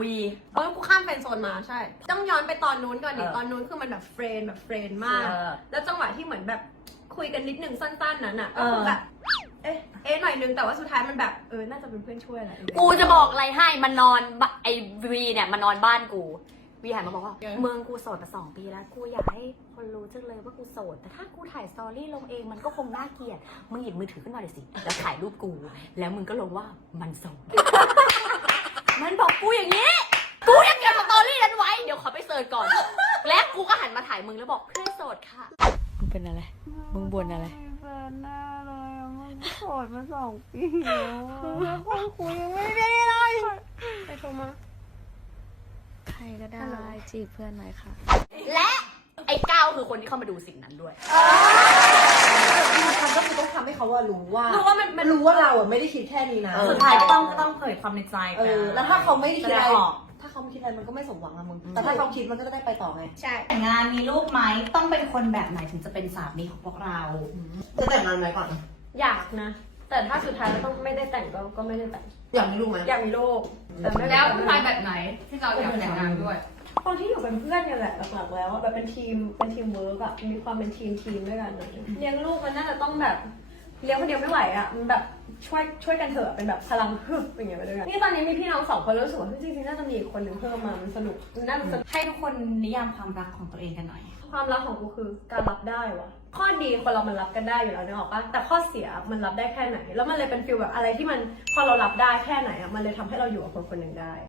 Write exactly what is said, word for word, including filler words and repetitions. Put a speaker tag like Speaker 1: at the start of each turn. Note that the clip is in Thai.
Speaker 1: วี
Speaker 2: เออกูข้ามเฟรนด์โซนมาใช่ต้องย้อนไปตอนนู้นก่อนดิตอนนู้นคือมันแบบเฟรนด์แบบเฟรนด์มากแล้วจังหวะที่เหมือนแบบคุยกันนิดนึงสั้นๆนั้นอ่ะก็คือแบบเอ๊ะเอ๊ะหน่อยนึงแต่ว่าสุดท้ายมันแบบเออน่าจะเป็นเพื่อนช่วยแหละ
Speaker 1: กูจะบอกอะไรให้มันนอนไอวีเนี่ยมันนอนบ้านกูวีหันมาบอกว่าเมืองกูโสดมาสองปีแล้วกูอยากให้คนรู้จังเลยว่ากูโสดแต่ถ้ากูถ่ายสตอรี่ลงเองมันก็คงน่าเกลียดมึงหยิบมือถือขึ้นมาหน่อยสิแล้วถ่ายรูปกูแล้วมึงก็ลงว่ามันโสด มันบอกกูอย่างนี้กูยังเก็บสตอรี่นั้นไว้เดี๋ยวขอไปเสิร์ชก่อนและกูก็หันมาถ่ายมึงแล้วบอกเพื่อนโสดค่ะมึงเป็นอะไรมึงบ่นอะไร
Speaker 3: แฟนหน้าเลยอะมันโสดมาสองปีแล้วแล้วคนคุยยังไม่ได้เลยใครโทรมาใครก็ได้จีบเพื่อนหน่อยค่ะ
Speaker 1: และไอ้ก้าวคือคนที่เข้ามาดูสิ่งนั้นด้วย
Speaker 4: ทำก็คือต้องทำให้เขาว่ารู้ว่า
Speaker 2: รู้ว่ามันมัน
Speaker 4: รู้ว่าเราอ่ะไม่ได้คิดแค่นี้นะ
Speaker 5: สุดท้ายก็ต้องก็ต้องเผยความในใจ
Speaker 4: เอ
Speaker 5: กัน
Speaker 4: อแล้วถ้าเขาไม่ได้คิดอะไร
Speaker 5: แสดงออก
Speaker 4: ถ้าเขาไม่คิดอะไรมันก็ไม่สมหวังอะมึงแต่ถ้าเขาคิดมันก็จะได้ไปต่อไง
Speaker 2: ใช่
Speaker 5: แต่งงานมีลูกไหมต้องเป็นคนแบบไหนถึงจะเป็นสามีของพวกเรา
Speaker 4: จะแต่งงานไหมก่อน
Speaker 2: อยากนะ แต่ถ้าสุดท้ายแล้วต้องไม่ได้แต่งก็ก็ไม่ได้แต่ง
Speaker 4: อยากมีลูกไหม
Speaker 2: อยากมีลูกแต่ไม่
Speaker 6: แล้วผู้ชายแบบไหนที่เราอยากแต่งงานด้วย
Speaker 2: คนที่อยู่เป็นเพื่อนกันแหละหลักๆแล้วอะแบบเป็นทีมเป็นทีมเวิร์กอะมีความเป็นทีมทีมด้วยกันหน่อยเลี้ยงลูกมันน่าจะต้องแบบเลี้ยงคนเดียวไม่ไหวอะมันแบบช่วยช่วยกันเถอะเป็นแบบพลังฮึบอย่างเงี้ยไปด้วยกันนี่ตอนนี้มีพี่น้องสองคนแล้วรู้สึกว่าจริงๆน่าจะมีอีกคนหนึ่งเพิ่มมามันสนุกมันน่าจะ
Speaker 5: ให้ทุกคนนิยามความรักของตัวเองกันหน่อย
Speaker 2: ความรักของกูคือการรับได้วะข้อดีคนเรามันรับกันได้อยู่แล้วนึกออกปะแต่ข้อเสียมันรับได้แค่ไหน แล้วมันเลยเป็นฟีลแบบอะไรที่มันพอเรารับได้แค่ไหนอะมันเลยทำให้เราอยู่กับคนคนหนึ่งได้